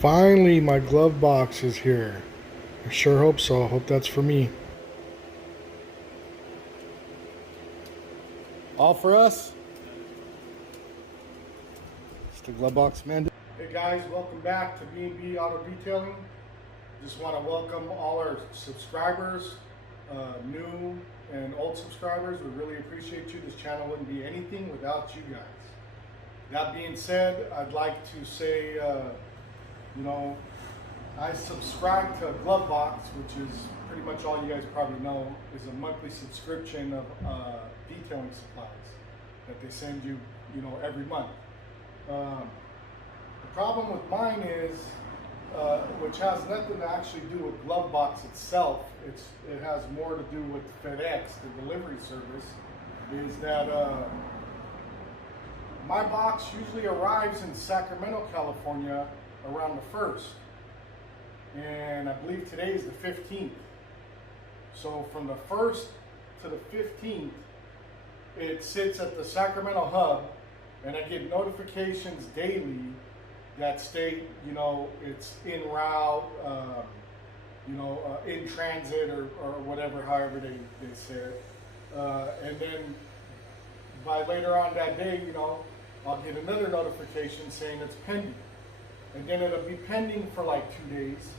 Finally, my glove box is here. I sure hope so. I hope that's for me. All for us. It's the Glovebox man. Hey guys, welcome back to B&B Auto Detailing. Just want to welcome all our subscribers, new and old subscribers. We really appreciate you. This channel wouldn't be anything without you guys. That being said, I'd like to say, I subscribe to Glovebox, which is pretty much all you guys probably know, is a monthly subscription of detailing supplies that they send you, every month. The problem with mine is, which has nothing to actually do with Glovebox itself, it has more to do with FedEx, the delivery service, is that my box usually arrives in Sacramento, California around the 1st. And I believe today is the 15th. So from the 1st to the 15th, it sits at the Sacramento hub, and I get notifications daily that state, it's en route, in transit or whatever, however they say it. And then by later on that day, I'll get another notification saying it's pending. And then it'll be pending for like 2 days.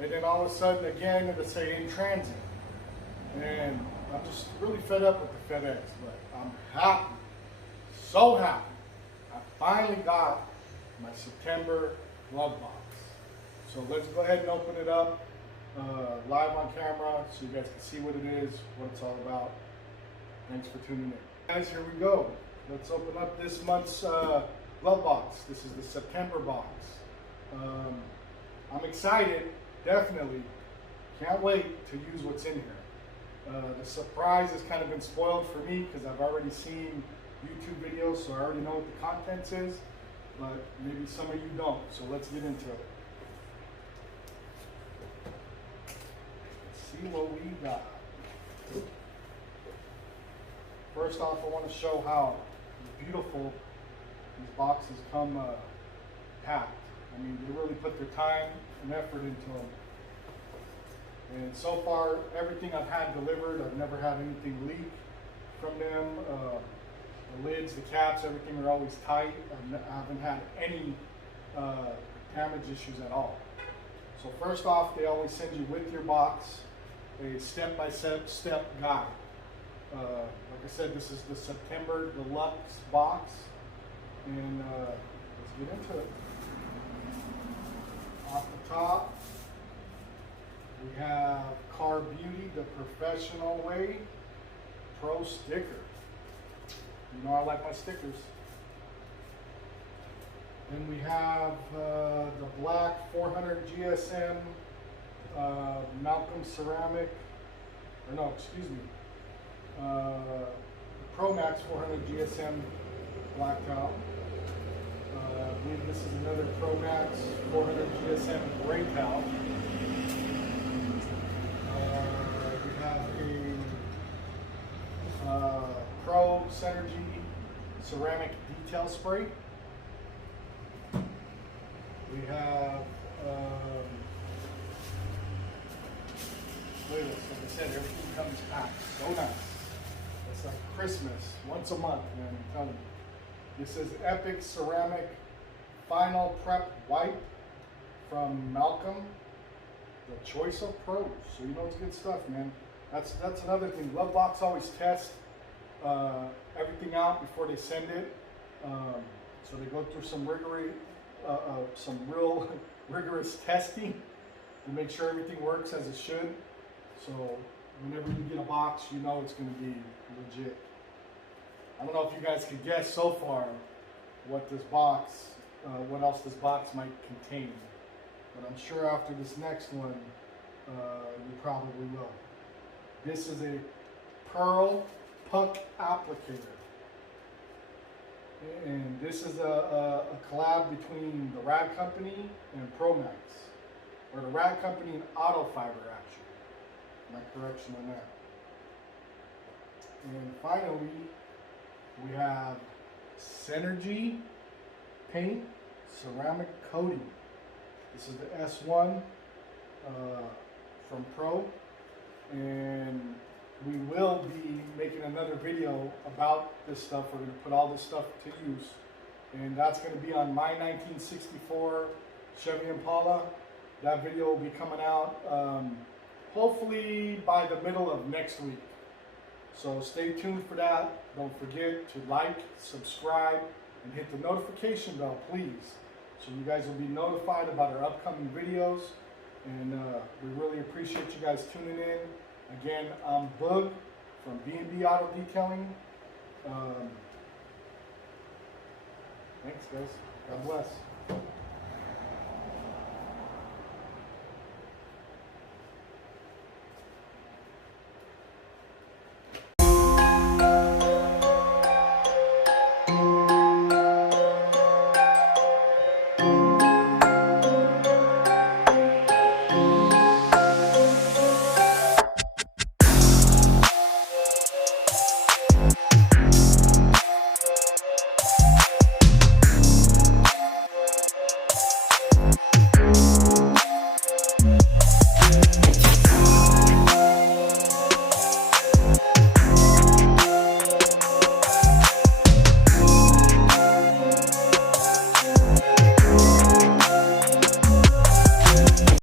And then all of a sudden again, it'll say in transit. And I'm just really fed up with the FedEx, but I'm happy, so happy. I finally got my September glove box. So let's go ahead and open it up live on camera so you guys can see what it is, what it's all about. Thanks for tuning in. Guys, here we go. Let's open up this month's glove box. This is the September box. I'm excited, definitely. Can't wait to use what's in here. The surprise has kind of been spoiled for me because I've already seen YouTube videos, so I already know what the contents is, but maybe some of you don't, so let's get into it. Let's see what we got. First off, I want to show how beautiful these boxes come packed. I mean, they really put their time and effort into them. And so far, everything I've had delivered, I've never had anything leak from them. The lids, the caps, everything are always tight. I haven't had any damage issues at all. So first off, they always send you with your box a step-by-step guide. Like I said, this is the September Deluxe box. And let's get into it. Off the top, we have Car Beauty, the Professional Way Pro Sticker. You know I like my stickers. Then we have the black 400 GSM Malcolm ceramic, or no, excuse me, Pro Max 400 GSM black towel. I believe this is another Pro Max 400 GSM gray towel. We have a Pro Synergy ceramic detail spray. We have, look at this, like I said, everything comes packed, so nice. It's like Christmas, once a month, man, I'm telling you. This is Epic Ceramic Final Prep Wipe from Malcolm, the choice of pros. So you know it's good stuff, man. That's another thing. Glovebox always tests everything out before they send it. So they go through some real rigorous testing to make sure everything works as it should. So whenever you get a box, you know it's going to be legit. I don't know if you guys could guess so far what this box, what else this box might contain. But I'm sure after this next one, you probably will. This is a pearl puck applicator. And this is a collab between the Rad Company and Promax. Or the Rad Company and Auto Fiber, actually. My correction on that. And finally, we have Synergy Paint Ceramic Coating. This is the S1 from Pro, and we will be making another video about this stuff. We're going to put all this stuff to use, and that's going to be on my 1964 Chevy Impala. That video will be coming out hopefully by the middle of next week. So stay tuned for that. Don't forget to like, subscribe, and hit the notification bell, please, so you guys will be notified about our upcoming videos. And we really appreciate you guys tuning in. Again, I'm Bug from B&B Auto Detailing. Thanks, guys. God bless.